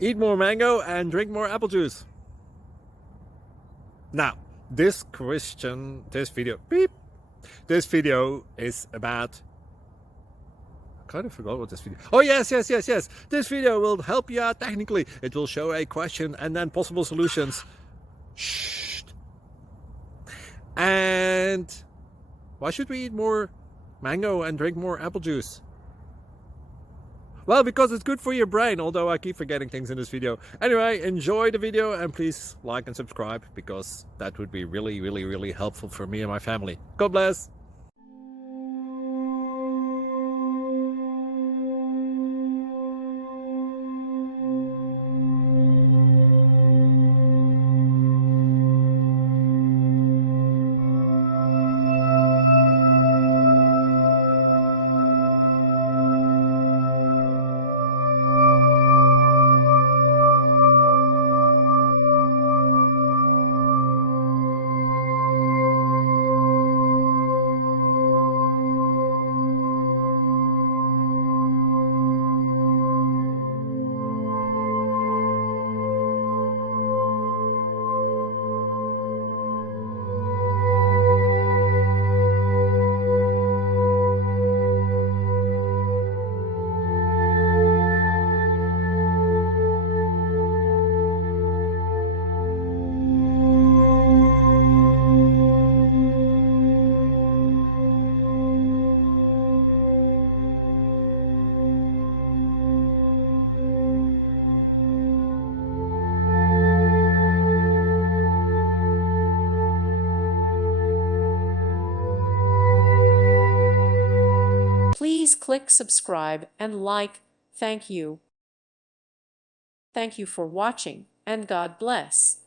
Eat more mango and drink more apple juice. Now, this video is about, I kind of forgot what this video. Oh, yes. This video will help you out technically. It will show a question and then possible solutions. Shh. And why should we eat more mango and drink more apple juice? Well, because it's good for your brain, although I keep forgetting things in this video. Anyway, enjoy the video and please like and subscribe, because that would be really helpful for me and my family. God bless! Please click subscribe and like. Thank you. Thank you for watching, and God bless.